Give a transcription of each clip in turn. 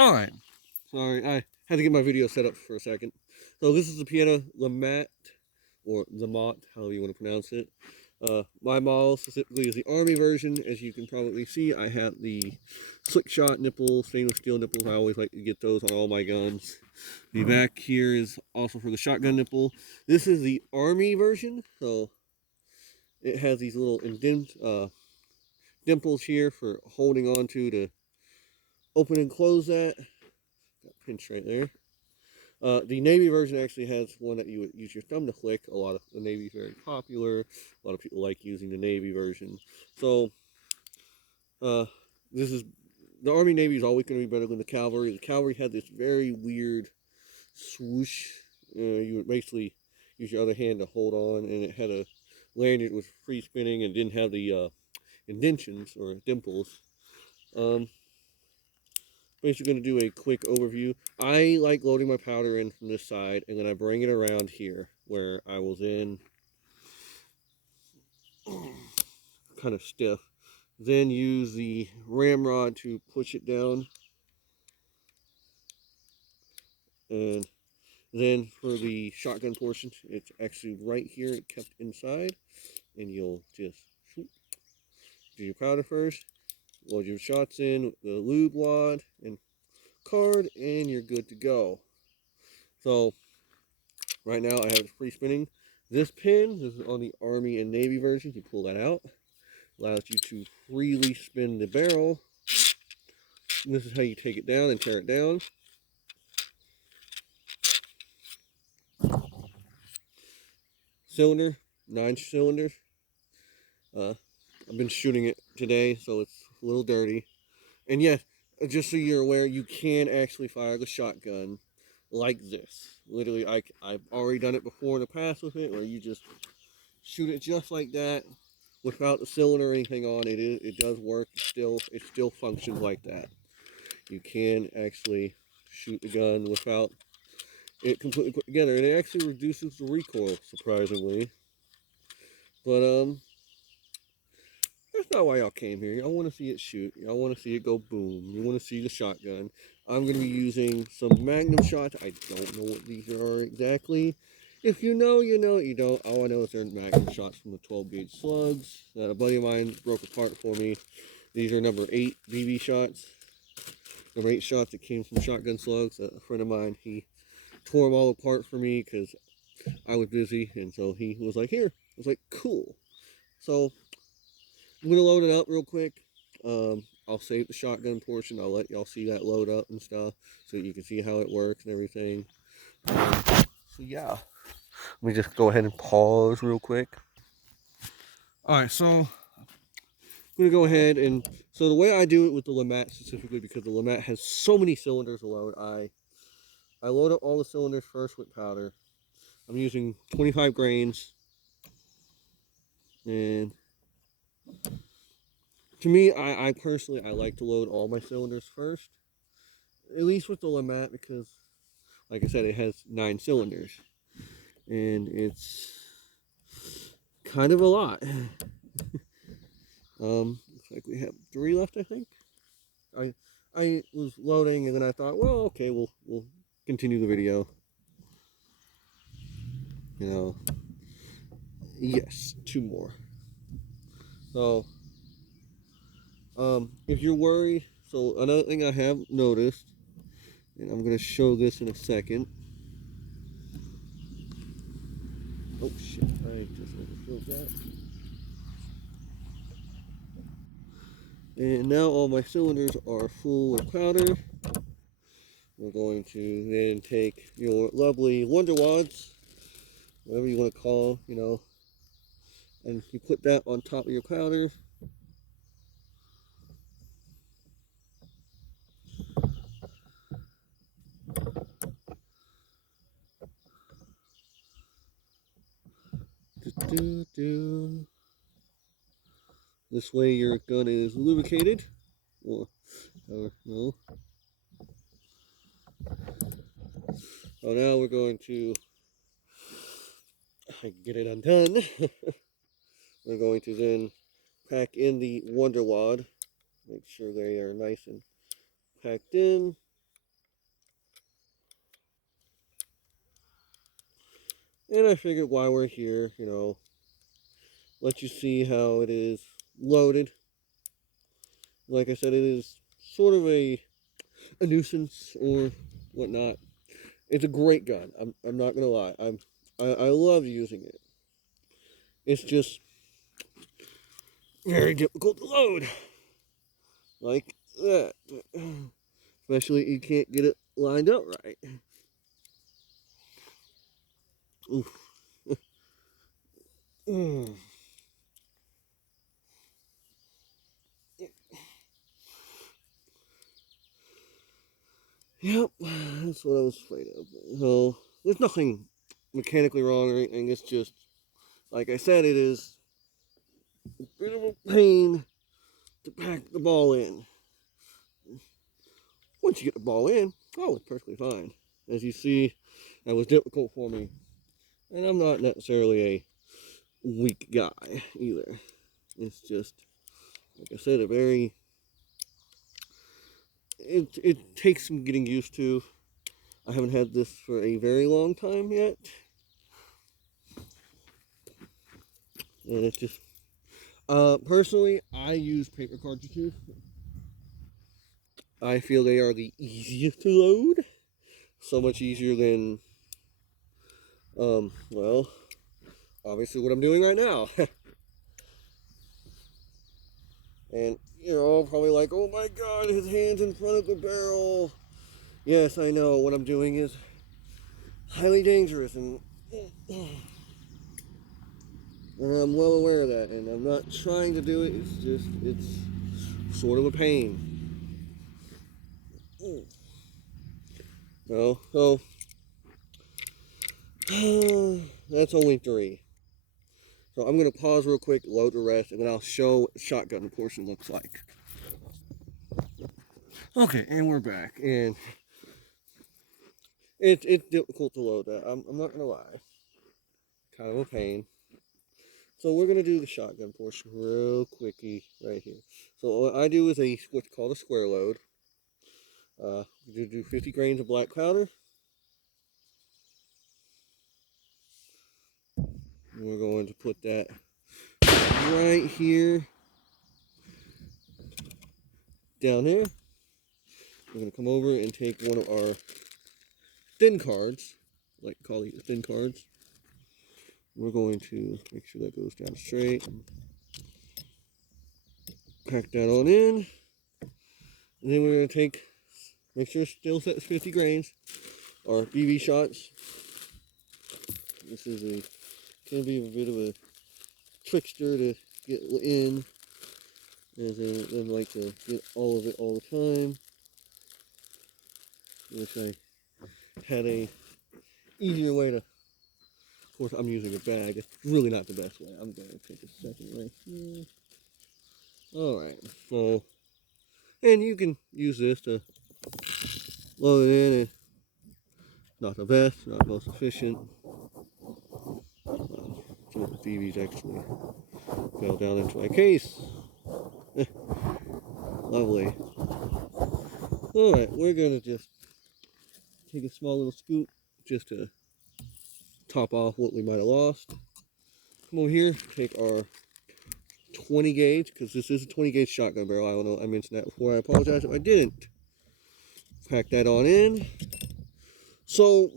Alright, sorry, I had to get my video set up for a second. So this is the Pietta LeMat, or LeMat, however you want to pronounce it. My model specifically is the Army version. As you can probably see, I have the slick shot nipple, stainless steel nipples. I always like to get those on all my guns. The back here is also for the shotgun nipple. This is the Army version, so it has these little dimples here for holding on to open and close that. Got a pinch right there. The Navy version actually has one that you would use your thumb to click. A lot of the Navy is very popular. A lot of people like using the Navy version. So this is the Army Navy is always going to be better than the Cavalry. The Cavalry had this very weird swoosh. You would basically use your other hand to hold on, and it had a lanyard with free spinning and didn't have the indentions or dimples. Basically going to do a quick overview. I like loading my powder in from this side, and then I bring it around here where I will then kind of stiff. Then use the ramrod to push it down. And then for the shotgun portion, it's actually right here, it kept inside. And you'll just do your powder first. Load your shots in, the lube wad and card, and you're good to go. So right now I have it free spinning. This pin, this is on the Army and Navy version. You pull that out, allows you to freely spin the barrel. And this is how you take it down and tear it down. Cylinder, 9 cylinders. I've been shooting it today, so it's a little dirty. And yes, just so you're aware, you can actually fire the shotgun like this. Literally, I've already done it before in the past with it, where you just shoot it just like that without the cylinder or anything on it. It does work. It still functions like that. You can actually shoot the gun without it completely put together, and it actually reduces the recoil, surprisingly. But that's not why y'all came here. Y'all want to see it shoot. Y'all want to see it go boom. You want to see the shotgun. I'm going to be using some Magnum shots. I don't know what these are exactly. If you know, you know. You don't. All I know is they're Magnum shots from the 12 gauge slugs that a buddy of mine broke apart for me. These are number 8 BB shots. Number 8 shots that came from shotgun slugs. A friend of mine, he tore them all apart for me because I was busy, and so he was like, here. I was like, cool. So I'm going to load it up real quick. I'll save the shotgun portion. I'll let y'all see that load up and stuff so you can see how it works and everything. So yeah, let me just go ahead and pause real quick. Alright, so I'm going to go ahead and, so the way I do it with the LeMat specifically, because the LeMat has so many cylinders to load, I load up all the cylinders first with powder. I'm using 25 grains, and to me, I personally, I like to load all my cylinders first, at least with the LeMat, because like I said, it has 9 cylinders, and it's kind of a lot. Looks like we have 3 left, I think. I was loading, and then I thought, well, okay, we'll continue the video. You know, yes, 2 more. So, if you're worried, so another thing I have noticed, and I'm going to show this in a second. Oh shit, I just overfilled that. And now all my cylinders are full of powder. We're going to then take your lovely Wonder Wads, whatever you want to call them, you know, and you put that on top of your powder. This way your gun is lubricated. Or no. So now we're going to get it undone. We're going to then pack in the Wonder Wad. Make sure they are nice and packed in. And I figured while we're here, let you see how it is loaded. Like I said, it is sort of a nuisance or whatnot. It's a great gun. I'm not gonna lie. I love using it. It's just very difficult to load. Like that. Especially you can't get it lined up right. Oof. Yep, that's what I was afraid of. So there's nothing mechanically wrong or anything. It's just, like I said, it is a bit of a pain to pack the ball in. Once you get the ball in, oh, it's perfectly fine. As you see, that was difficult for me. And I'm not necessarily a weak guy either. It's just, like I said, it takes some getting used to. I haven't had this for a very long time yet. And it's just, personally, I use paper cartridges. I feel they are the easiest to load. So much easier than, well, obviously what I'm doing right now. And you're all probably like, oh my god, his hand's in front of the barrel. Yes, I know what I'm doing is highly dangerous, and I'm well aware of that, and I'm not trying to do it. It's sort of a pain. No, so that's only 3. So I'm gonna pause real quick, load the rest, and then I'll show what the shotgun portion looks like. Okay, and we're back, and it's difficult to load that. I'm not gonna lie, kind of a pain. So we're gonna do the shotgun portion real quickie right here. So what I do is what's called a square load. You do 50 grains of black powder. And we're going to put that right here, down here. We're gonna come over and take one of our thin cards, I like to call these thin cards. We're going to make sure that goes down straight. Pack that on in. And then we're going to make sure it's still set 50 grains, our BB shots. This can be a bit of a trickster to get in, as I like to get all of it all the time. Wish I had a easier way to, of course I'm using a bag, it's really not the best way. I'm going to take a second right here. Alright, so, and you can use this to load it in, and not the best, not most efficient. Some of the BBs actually fell down into my case. Lovely. Alright, we're going to just take a small little scoop just to top off what we might have lost. Come over here, take our 20 gauge, because this is a 20 gauge shotgun barrel. I don't know, I mentioned that before. I apologize if I didn't. Pack that on in. So,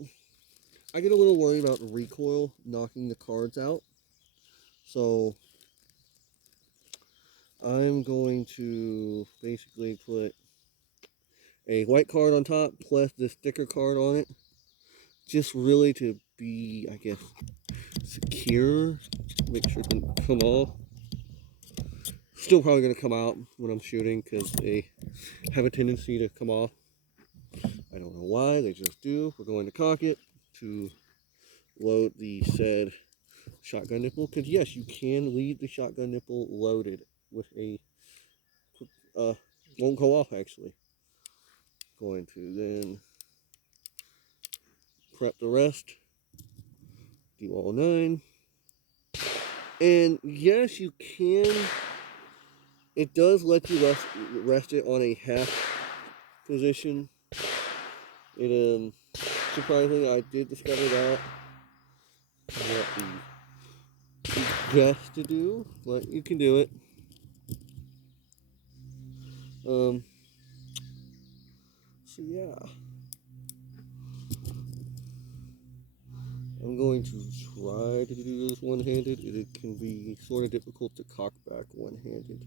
I get a little worried about the recoil knocking the cards out. So, I'm going to basically put a white card on top plus this sticker card on it. Just really to be, I guess, secure. Make sure it doesn't come off. Still probably going to come out when I'm shooting because they have a tendency to come off. I don't know why, they just do. We're going to cock it to load the said shotgun nipple. Because yes, you can leave the shotgun nipple loaded with a, won't go off actually. Going to then prep the rest. Do all 9. And yes, you can. It does let you rest it on a half position. It surprisingly, I did discover that. Not the best to do, but you can do it. So yeah, I'm going to try to do this one-handed. It can be sort of difficult to cock back one-handed.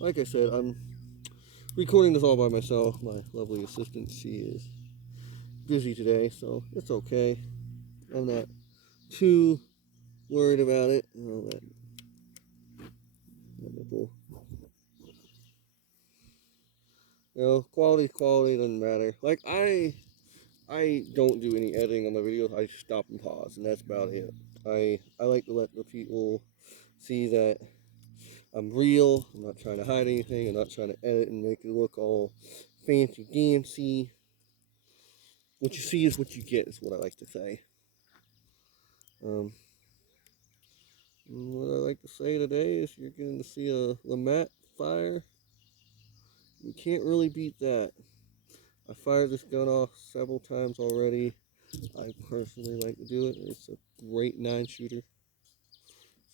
Like I said, I'm recording this all by myself. My lovely assistant, she is busy today, so it's okay. I'm not too worried about it. Oh, that nipple. Quality doesn't matter. Like I don't do any editing on my videos. I stop and pause, and that's about it. I like to let the people see that I'm real. I'm not trying to hide anything. I'm not trying to edit and make it look all fancy dancy. What you see is what you get, is what I like to say. Um, what I like to say today is you're going to see a LeMat fire. You can't really beat that. I fired this gun off several times already. I personally like to do it. It's a great 9-shooter.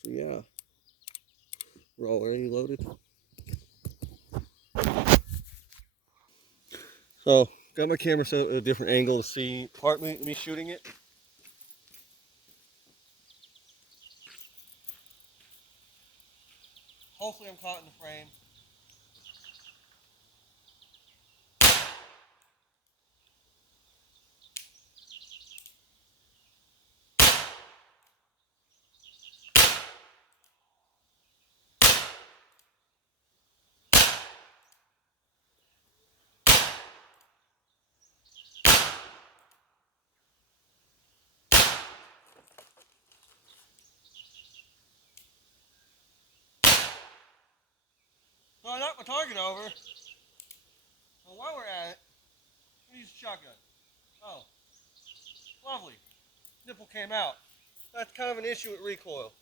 So yeah, we're already loaded. So got my camera set at a different angle to see partly me shooting it. Hopefully I'm caught in the frame. So I knocked my target over. Well, while we're at it, I'm gonna use a shotgun. Oh, lovely. Nipple came out. That's kind of an issue with recoil.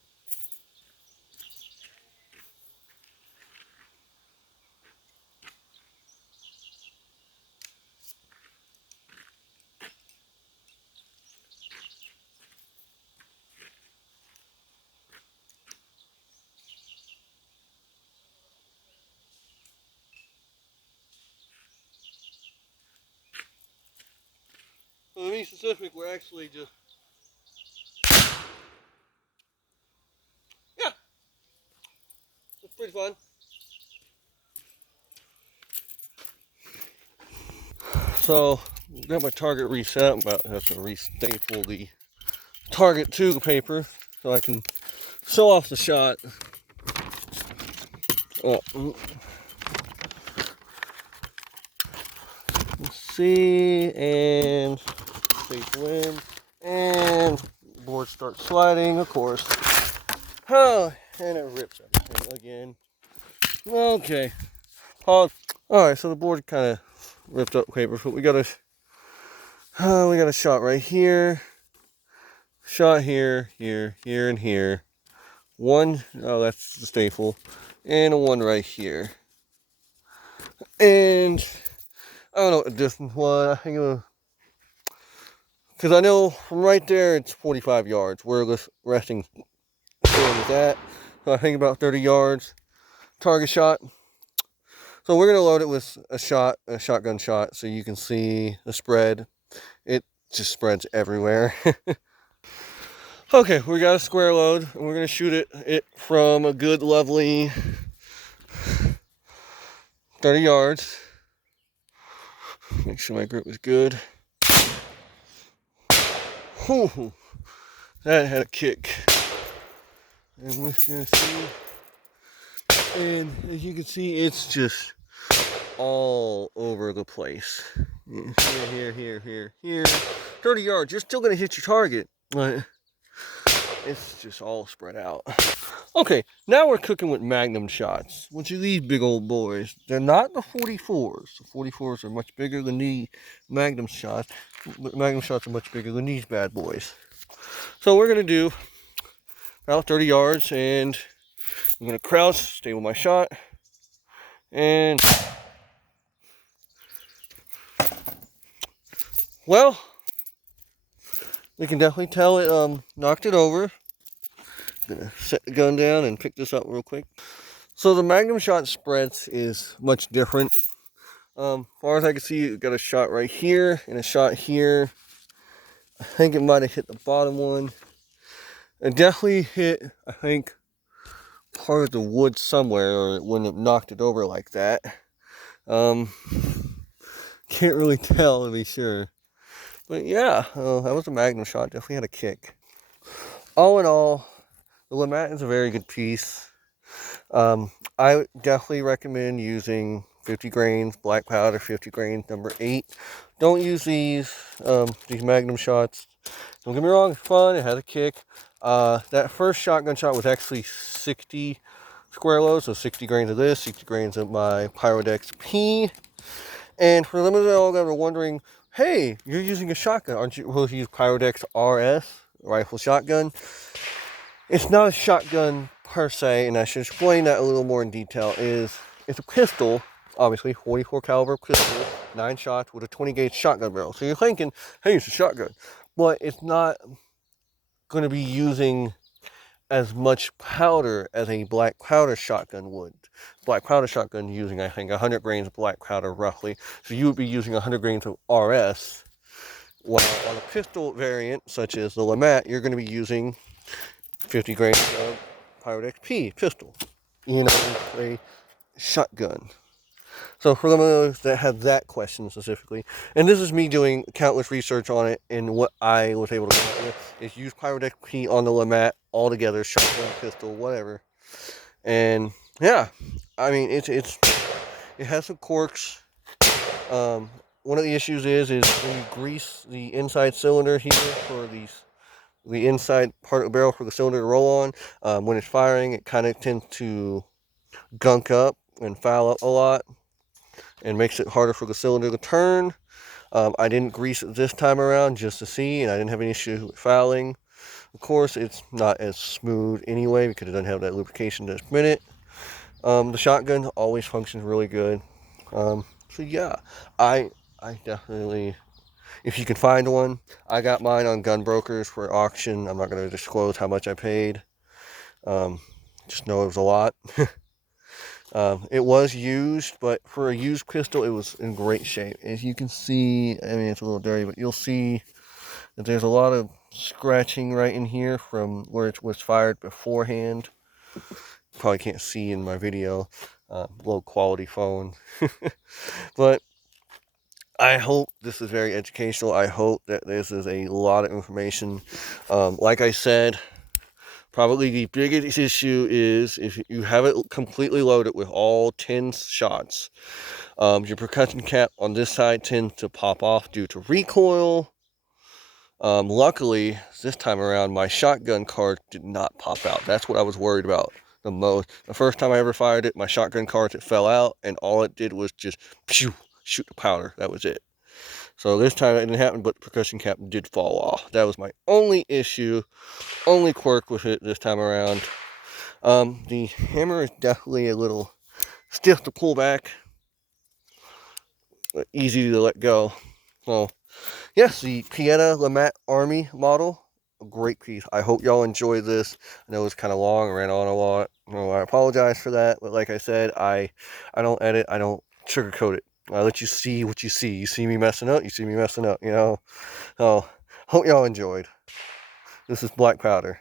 So to be specific, we're actually just, yeah, it's pretty fun. So, got my target reset. I'm about to have to restaple the target to the paper so I can show off the shot. Oh, let's see, and staple in, and board starts sliding, of course. Oh, and it rips everything again. Okay, pause. All right, so the board kind of ripped up paper, but we got a shot right here, shot here, here, here, and here. One, oh, that's the staple, and a one right here. And I don't know what the distance was. I think it was, because I know from right there it's 45 yards where this resting stand is at. So I think about 30 yards target shot. So we're gonna load it with a shotgun shot, so you can see the spread. It just spreads everywhere. Okay, we got a square load, and we're gonna shoot it from a good, lovely 30 yards. Make sure my grip was good. Whew, that had a kick. And we're gonna see. And as you can see, it's just all over the place. Here. 30 yards, you're still gonna hit your target. But it's just all spread out. Okay, now we're cooking with Magnum shots, which are these big old boys. They're not the 44s. The 44s are much bigger than the Magnum shots. Magnum shots are much bigger than these bad boys. So we're gonna do about 30 yards, and I'm gonna crouch, stay with my shot, and well, You can definitely tell it knocked it over. Gonna set the gun down and pick this up real quick. So the Magnum shot spreads is much different. As far as I can see, you got a shot right here and a shot here. I think it might have hit the bottom one. It definitely hit, I think, part of the wood somewhere, or it wouldn't have knocked it over like that. Can't really tell to be sure. But yeah, that was a Magnum shot. Definitely had a kick. All in all, the LeMat is a very good piece. I definitely recommend using 50 grains black powder, 50 grains number 8. Don't use these Magnum shots. Don't get me wrong, it's fun, it has a kick. That first shotgun shot was actually 60 square loads, so 60 grains of this, 60 grains of my Pyrodex P. And for them that all that are wondering, hey, you're using a shotgun, aren't you supposed to use Pyrodex RS, rifle shotgun? It's not a shotgun per se, and I should explain that a little more in detail. It's a pistol, obviously, 44 caliber pistol, 9 shots with a 20 gauge shotgun barrel. So you're thinking, hey, it's a shotgun. But it's not going to be using as much powder as a black powder shotgun would. Black powder shotgun using, I think, 100 grains of black powder roughly. So you would be using 100 grains of RS. While on a pistol variant, such as the LeMat, you're going to be using 50 grains of Pyrodex P pistol. You know, a shotgun. So for those that have that question specifically, and this is me doing countless research on it, and what I was able to come up with is use Pyrodex P on the LeMat altogether, shotgun, pistol, whatever. And yeah, I mean it has some quirks. One of the issues is when you grease the inside cylinder here for the inside part of the barrel for the cylinder to roll on, when it's firing, it kind of tends to gunk up and foul up a lot, and makes it harder for the cylinder to turn. I didn't grease it this time around just to see, and I didn't have any issue with fouling. Of course, it's not as smooth anyway because it doesn't have that lubrication this minute. The shotgun always functions really good. So yeah, I definitely, if you can find one, I got mine on Gun Brokers for auction. I'm not going to disclose how much I paid. Just know it was a lot. It was used, but for a used pistol, it was in great shape. As you can see, I mean, it's a little dirty, but you'll see that there's a lot of scratching right in here from where it was fired beforehand. Probably can't see in my video. Low quality phone. But I hope this is very educational. I hope that this is a lot of information. Like I said, probably the biggest issue is if you have it completely loaded with all 10 shots, your percussion cap on this side tends to pop off due to recoil. Luckily, this time around, my shotgun card did not pop out. That's what I was worried about the most. The first time I ever fired it, my shotgun cards, it fell out, and all it did was just shoot the powder. That was it. So this time it didn't happen, but the percussion cap did fall off. That was my only issue, only quirk with it this time around. The hammer is definitely a little stiff to pull back, but easy to let go. So yes, the Pietta LeMat Army model, a great piece. I hope y'all enjoyed this. I know it's kind of long, ran on a lot. I apologize for that, but like I said, I don't edit, I don't sugarcoat it. I let you see what you see. You see me messing up, you know. So, hope y'all enjoyed. This is Black Powder.